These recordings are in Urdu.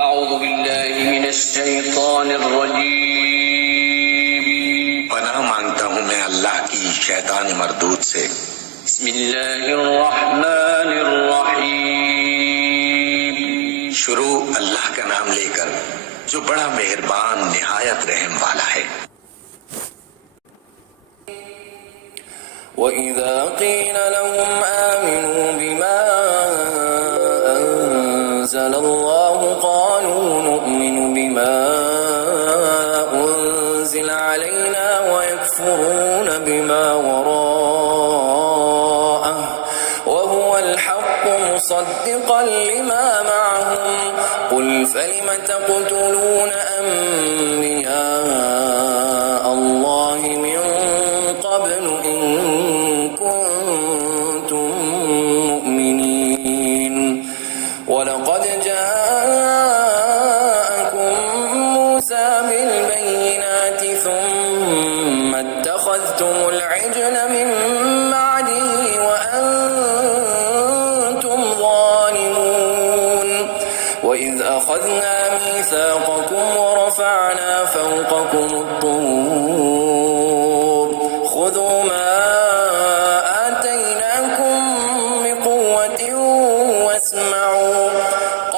اعوذ باللہ من الشیطان الرجیم، پناہ مانگتا ہوں میں اللہ کی شیطان مردود سے۔ بسم اللہ الرحمن الرحیم، شروع اللہ کا نام لے کر جو بڑا مہربان نہایت رحم والا ہے۔ وَإِذَا قِيلَ لَهُمْ آمِنُوا بِمَا أَنزَلَ اللَّهُ قَالُوا نُؤْمِنُ بِمَا أُنزِلَ عَلَيْنَا وَيَكْفُرُونَ بِمَا وَرَاءَهُ وَهُوَ الْحَقُّ مُصَدِّقًا لِمَا مَعَهُمْ قُلْ فَلِمَ تَقْتُلُونَ أَنبِيَاءَ اللَّهِ مِن قَبْلُ إِن كُنتُم مُّؤْمِنِينَ وَلَقَدْ جَاءَكُم مُّوسَىٰ بِالْبَيِّنَاتِ ثُمَّ اتَّخَذْتُمُ الْعِجْلَ مِن بَعْدِهِ وَأَنتُمْ ظَالِمُونَ وَإِذْ أَخَذْنَا مِيثَاقَكُمْ وَرَفَعْنَا فَوْقَكُمُ الطُّورَ خُذُوا مَا آتَيْنَاكُم بِقُوَّةٍ وَاسْمَعُوا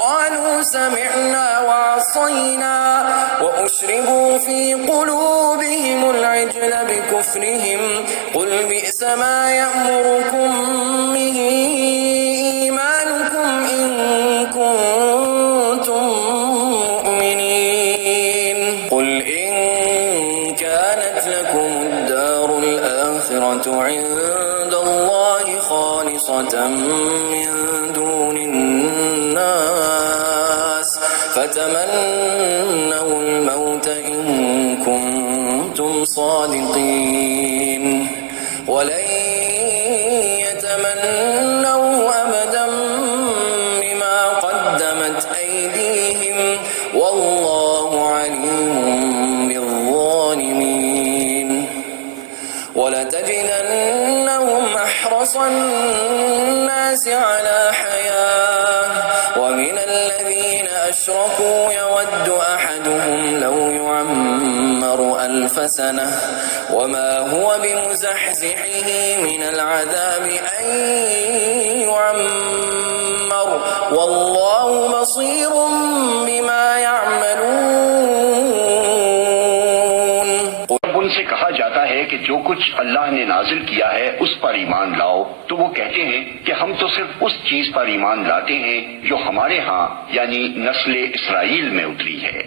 قَالُوا سَمِعْنَا وَعَصَيْنَا وَأُشْرِبُوا فِي قُلُوبِهِمُ الْعِجْلَ بِكُفْرِهِمْ قُلْ بِئْسَ مَا يَأْمُرُكُم بِهِ إِيمَانُكُمْ إِن كُنتُم مُّؤْمِنِينَ قُلْ إِن كَانَتْ لَكُمُ الدَّارُ الْآخِرَةُ عِندَ اللَّهِ خَالِصَةً مِّن دُونِ النَّاسِ فَتَمَنَّوُا الْمَوْتَ إِن كُنتُمْ صَادِقِينَ وَلَن يَتَمَنَّوْهُ أَبَدًا بِمَا قَدَّمَتْ أَيْدِيهِمْ وَاللَّهُ عَلِيمٌ بِالظَّالِمِينَ وَلَتَجِدَنَّهُمْ أَحْرَصَ النَّاسِ عَلَىٰ حَيَاةٍ وَمِنَ الَّذِينَ أَشْرَكُوا يَوَدُّ أَحَدُهُمْ لَوْ يُعَمَّرُ أَلْفَ سَنَةٍ وَمَا هُوَ بِمُزَحْزِحِهِ مِنَ الْعَذَابِ أَن يُعَمَّرَ وَاللَّهُ بَصِيرٌ بِمَا يَعْمَلُونَ۔ جب ان سے کہا جاتا ہے کہ جو کچھ اللہ نے نازل کیا ہے اس پر ایمان لاؤ تو وہ کہتے ہیں کہ ہم تو صرف اس چیز پر ایمان لاتے ہیں جو ہمارے ہاں یعنی نسل اسرائیل میں اتری ہے۔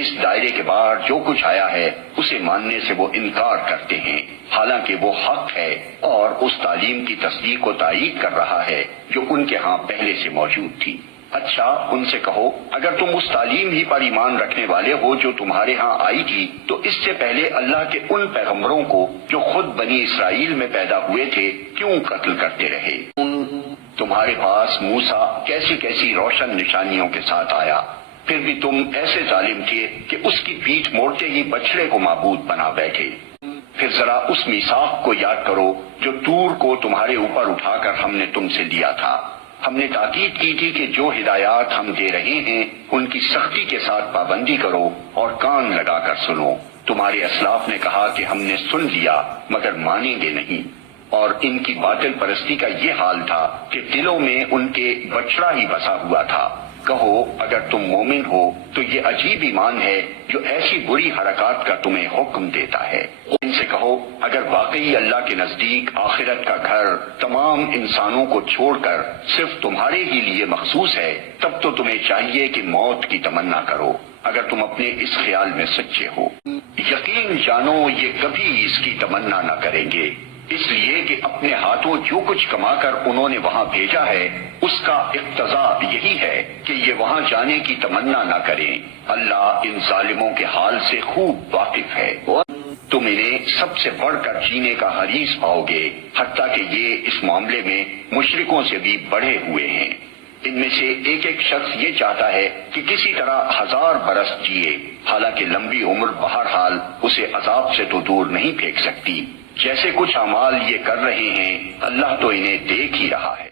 اس دائرے کے باہر جو کچھ آیا ہے اسے ماننے سے وہ انکار کرتے ہیں، حالانکہ وہ حق ہے اور اس تعلیم کی تصدیق و تائید کر رہا ہے جو ان کے ہاں پہلے سے موجود تھی۔ اچھا ان سے کہو اگر تم اس تعلیم ہی پر ایمان رکھنے والے ہو جو تمہارے ہاں آئی تھی تو اس سے پہلے اللہ کے ان پیغمبروں کو جو خود بنی اسرائیل میں پیدا ہوئے تھے کیوں قتل کرتے رہے؟ تمہارے پاس موسیٰ کیسی کیسی روشن نشانیوں کے ساتھ آیا، پھر بھی تم ایسے ظالم تھے کہ اس کی پیٹھ موڑتے ہی بچڑے کو معبود بنا بیٹھے۔ پھر ذرا اس میثاق کو یاد کرو جو طور کو تمہارے اوپر اٹھا کر ہم نے تم سے لیا تھا۔ ہم نے تاکید کی تھی کہ جو ہدایات ہم دے رہے ہیں ان کی سختی کے ساتھ پابندی کرو اور کان لگا کر سنو۔ تمہارے اسلاف نے کہا کہ ہم نے سن لیا مگر مانیں گے نہیں، اور ان کی باطل پرستی کا یہ حال تھا کہ دلوں میں ان کے بچڑا ہی بسا ہوا تھا۔ کہو اگر تم مومن ہو تو یہ عجیب ایمان ہے جو ایسی بری حرکات کا تمہیں حکم دیتا ہے۔ ان سے کہو اگر واقعی اللہ کے نزدیک آخرت کا گھر تمام انسانوں کو چھوڑ کر صرف تمہارے ہی لیے مخصوص ہے تب تو تمہیں چاہیے کہ موت کی تمنا کرو اگر تم اپنے اس خیال میں سچے ہو۔ یقین جانو یہ کبھی اس کی تمنا نہ کریں گے، اس لیے کہ اپنے ہاتھوں جو کچھ کما کر انہوں نے وہاں بھیجا ہے اس کا اقتضا یہی ہے کہ یہ وہاں جانے کی تمنا نہ کریں۔ اللہ ان ظالموں کے حال سے خوب واقف ہے۔ تم انہیں سب سے بڑھ کر جینے کا حریص پاؤ گے، حتیٰ کہ یہ اس معاملے میں مشرکوں سے بھی بڑھے ہوئے ہیں۔ ان میں سے ایک ایک شخص یہ چاہتا ہے کہ کسی طرح 1000 برس جیے، حالانکہ لمبی عمر بہرحال اسے عذاب سے تو دور نہیں پھینک سکتی۔ جیسے کچھ اعمال یہ کر رہے ہیں اللہ تو انہیں دیکھ ہی رہا ہے۔